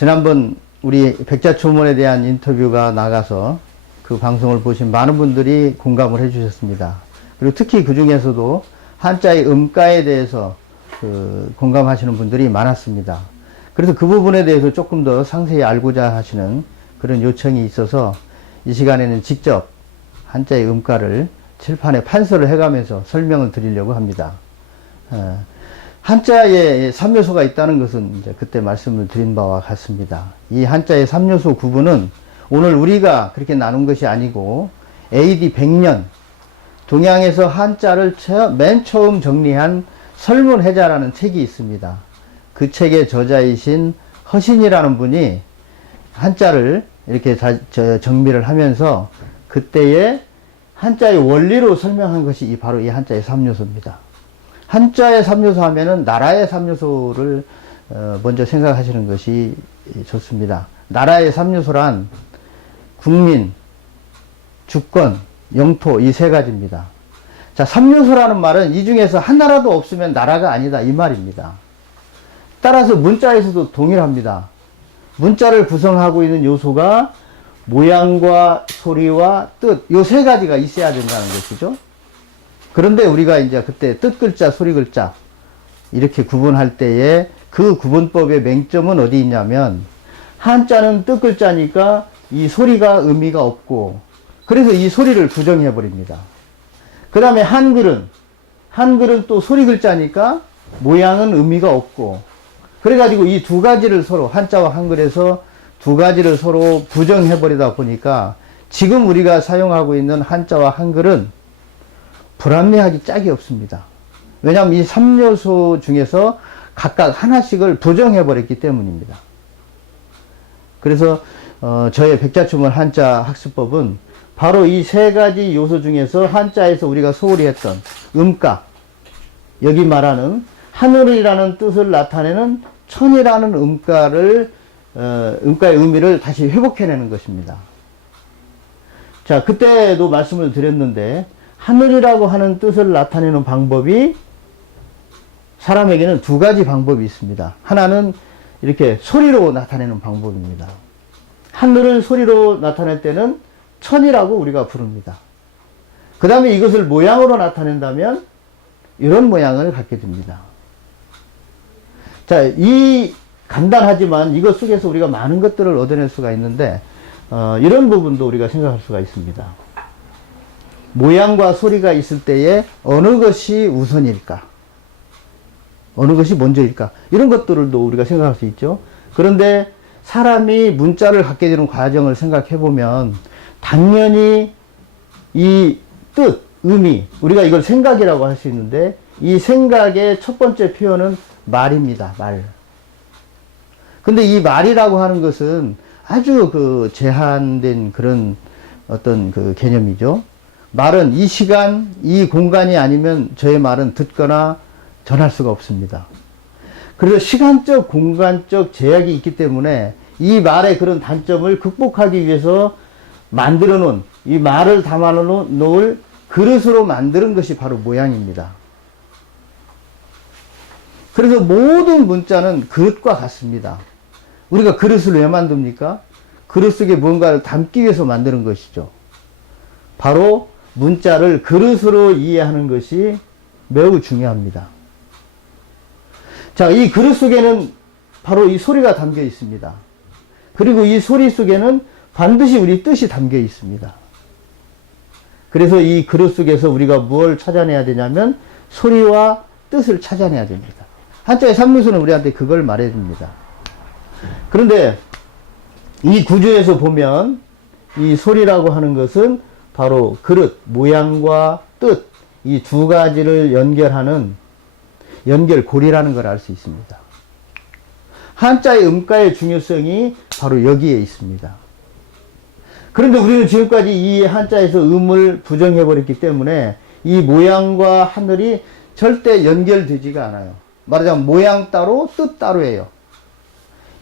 지난번 우리 백자초문에 대한 인터뷰가 나가서 그 방송을 보신 많은 분들이 공감을 해 주셨습니다. 그리고 특히 그 중에서도 한자의 음가에 대해서 공감하시는 분들이 많았습니다. 그래서 그 부분에 대해서 조금 더 상세히 알고자 하시는 그런 요청이 있어서 이 시간에는 직접 한자의 음가를 칠판에 판서를 해가면서 설명을 드리려고 합니다. 한자에 3요소가 있다는 것은 이제 그때 말씀을 드린 바와 같습니다. 이 한자의 3요소 구분은 오늘 우리가 그렇게 나눈 것이 아니고 AD 100년 동양에서 한자를 맨 처음 정리한 설문해자라는 책이 있습니다. 그 책의 저자이신 허신이라는 분이 한자를 이렇게 정비를 하면서 그때의 한자의 원리로 설명한 것이 바로 이 한자의 3요소입니다. 한자의 3요소 하면은 나라의 3요소를 먼저 생각하시는 것이 좋습니다. 나라의 3요소란 국민, 주권, 영토 이 세 가지입니다. 자, 3요소라는 말은 이 중에서 하나라도 없으면 나라가 아니다 이 말입니다. 따라서 문자에서도 동일합니다. 문자를 구성하고 있는 요소가 모양과 소리와 뜻, 요 세 가지가 있어야 된다는 것이죠. 그런데 우리가 이제 그때 뜻 글자, 소리 글자 이렇게 구분할 때에 그 구분법의 맹점은 어디 있냐면 한자는 뜻 글자니까 이 소리가 의미가 없고 그래서 이 소리를 부정해 버립니다. 그 다음에 한글은 또 소리 글자니까 모양은 의미가 없고 그래가지고 이 두 가지를 서로 한자와 한글에서 두 가지를 서로 부정해 버리다 보니까 지금 우리가 사용하고 있는 한자와 한글은 불합리하기 짝이 없습니다. 왜냐하면 이 3요소 중에서 각각 하나씩을 부정해 버렸기 때문입니다. 그래서 저의 백자초문 한자 학습법은 바로 이 세 가지 요소 중에서 한자에서 우리가 소홀히 했던 음가, 여기 말하는 하늘이라는 뜻을 나타내는 천이라는 음가의 의미를 다시 회복해내는 것입니다. 자, 그때도 말씀을 드렸는데 하늘이라고 하는 뜻을 나타내는 방법이 사람에게는 두 가지 방법이 있습니다. 하나는 이렇게 소리로 나타내는 방법입니다. 하늘을 소리로 나타낼 때는 천이라고 우리가 부릅니다. 그 다음에 이것을 모양으로 나타낸다면 이런 모양을 갖게 됩니다. 자, 이 간단하지만 이것 속에서 우리가 많은 것들을 얻어낼 수가 있는데 이런 부분도 우리가 생각할 수가 있습니다. 모양과 소리가 있을 때에 어느 것이 우선일까? 어느 것이 먼저일까? 이런 것들도 우리가 생각할 수 있죠. 그런데 사람이 문자를 갖게 되는 과정을 생각해 보면 당연히 이 뜻, 의미, 우리가 이걸 생각이라고 할 수 있는데 이 생각의 첫 번째 표현은 말입니다. 말. 근데 이 말이라고 하는 것은 아주 제한된 그런 어떤 개념이죠. 말은 이 시간, 이 공간이 아니면 저의 말은 듣거나 전할 수가 없습니다. 그래서 시간적, 공간적 제약이 있기 때문에 이 말의 그런 단점을 극복하기 위해서 만들어 놓은, 이 말을 담아 놓을 그릇으로 만드는 것이 바로 모양입니다. 그래서 모든 문자는 그릇과 같습니다. 우리가 그릇을 왜 만듭니까? 그릇 속에 뭔가를 담기 위해서 만드는 것이죠. 바로 문자를 그릇으로 이해하는 것이 매우 중요합니다. 자, 이 그릇 속에는 바로 이 소리가 담겨 있습니다. 그리고 이 소리 속에는 반드시 우리 뜻이 담겨 있습니다. 그래서 이 그릇 속에서 우리가 무엇을 찾아내야 되냐면 소리와 뜻을 찾아내야 됩니다. 한자의 3요소는 우리한테 그걸 말해줍니다. 그런데 이 구조에서 보면 이 소리라고 하는 것은 바로 그릇, 모양과 뜻, 이 두 가지를 연결하는 연결고리라는 걸 알 수 있습니다. 한자의 음가의 중요성이 바로 여기에 있습니다. 그런데 우리는 지금까지 이 한자에서 음을 부정해버렸기 때문에 이 모양과 하늘이 절대 연결되지가 않아요. 말하자면 모양 따로 뜻 따로예요.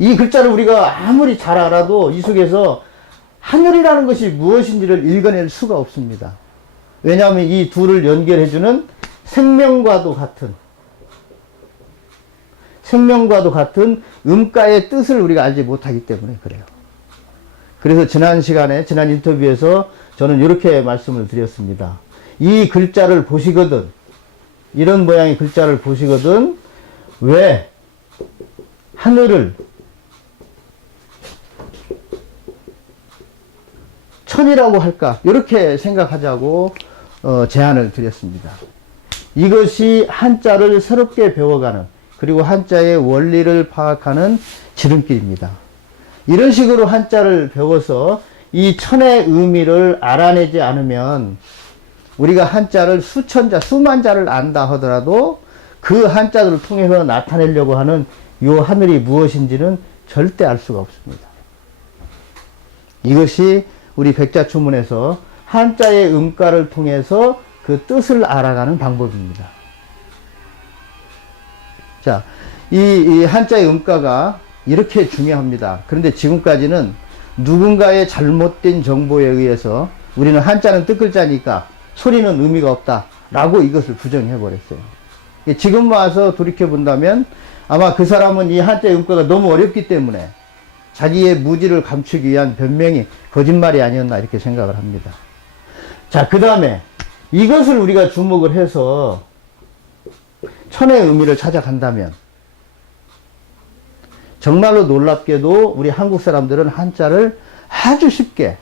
이 글자를 우리가 아무리 잘 알아도 이 속에서 하늘이라는 것이 무엇인지를 읽어낼 수가 없습니다. 왜냐하면 이 둘을 연결해주는 생명과도 같은 생명과도 같은 음가의 뜻을 우리가 알지 못하기 때문에 그래요. 그래서 지난 시간에, 지난 인터뷰에서 저는 이렇게 말씀을 드렸습니다. 이 글자를 보시거든, 이런 모양의 글자를 보시거든, 왜 하늘을 천이라고 할까? 이렇게 생각하자고 제안을 드렸습니다. 이것이 한자를 새롭게 배워가는, 그리고 한자의 원리를 파악하는 지름길입니다. 이런 식으로 한자를 배워서 이 천의 의미를 알아내지 않으면 우리가 한자를 수천 자, 수만 자를 안다 하더라도 그 한자들을 통해서 나타내려고 하는 요 하늘이 무엇인지는 절대 알 수가 없습니다. 이것이 우리 백자초문에서 한자의 음가를 통해서 그 뜻을 알아가는 방법입니다. 자, 이 한자의 음가가 이렇게 중요합니다. 그런데 지금까지는 누군가의 잘못된 정보에 의해서 우리는 한자는 뜻글자니까 소리는 의미가 없다라고 이것을 부정해버렸어요. 지금 와서 돌이켜본다면 아마 그 사람은 이 한자의 음가가 너무 어렵기 때문에 자기의 무지를 감추기 위한 변명이 거짓말이 아니었나 이렇게 생각을 합니다. 자, 그 다음에 이것을 우리가 주목을 해서 천의 의미를 찾아간다면 정말로 놀랍게도 우리 한국 사람들은 한자를 아주 쉽게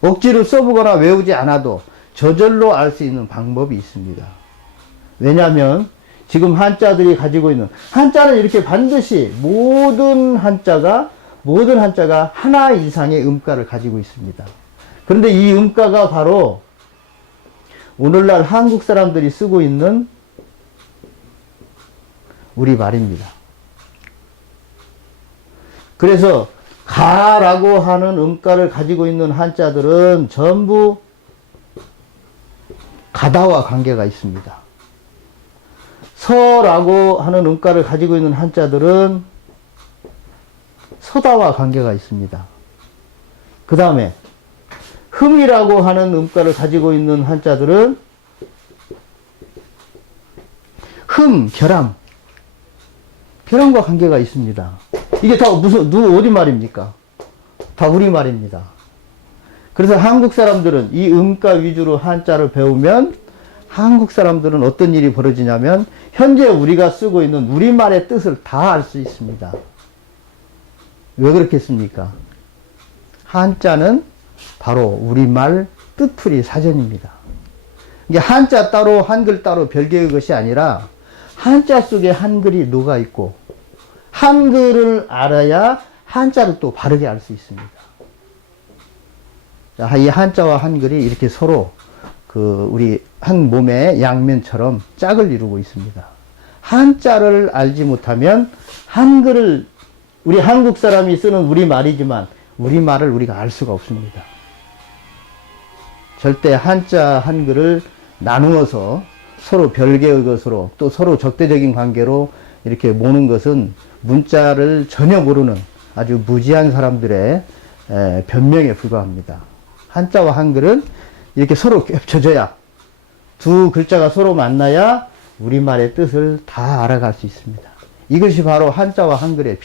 억지로 써보거나 외우지 않아도 저절로 알 수 있는 방법이 있습니다. 왜냐하면 지금 한자들이 가지고 있는, 한자는 이렇게 반드시 모든 한자가 하나 이상의 음가를 가지고 있습니다. 그런데 이 음가가 바로 오늘날 한국 사람들이 쓰고 있는 우리말입니다. 그래서 가라고 하는 음가를 가지고 있는 한자들은 전부 가다와 관계가 있습니다. 서라고 하는 음가를 가지고 있는 한자들은 서다와 관계가 있습니다. 그 다음에 흠이라고 하는 음가를 가지고 있는 한자들은 벼람과 관계가 있습니다. 이게 다 어디 말입니까? 다 우리 말입니다. 그래서 한국 사람들은 이 음가 위주로 한자를 배우면 한국 사람들은 어떤 일이 벌어지냐면 현재 우리가 쓰고 있는 우리말의 뜻을 다 알 수 있습니다. 왜 그렇겠습니까? 한자는 바로 우리말 뜻풀이 사전입니다. 이게 한자 따로 한글 따로 별개의 것이 아니라 한자 속에 한글이 녹아 있고 한글을 알아야 한자를 또 바르게 알 수 있습니다. 이 한자와 한글이 이렇게 서로 우리 한 몸의 양면처럼 짝을 이루고 있습니다. 한자를 알지 못하면 한글을, 우리 한국 사람이 쓰는 우리말이지만 우리말을 우리가 알 수가 없습니다. 절대 한자 한글을 나누어서 서로 별개의 것으로 또 서로 적대적인 관계로 이렇게 모는 것은 문자를 전혀 모르는 아주 무지한 사람들의 변명에 불과합니다. 한자와 한글은 이렇게 서로 겹쳐져야, 두 글자가 서로 만나야 우리말의 뜻을 다 알아갈 수 있습니다. 이것이 바로 한자와 한글의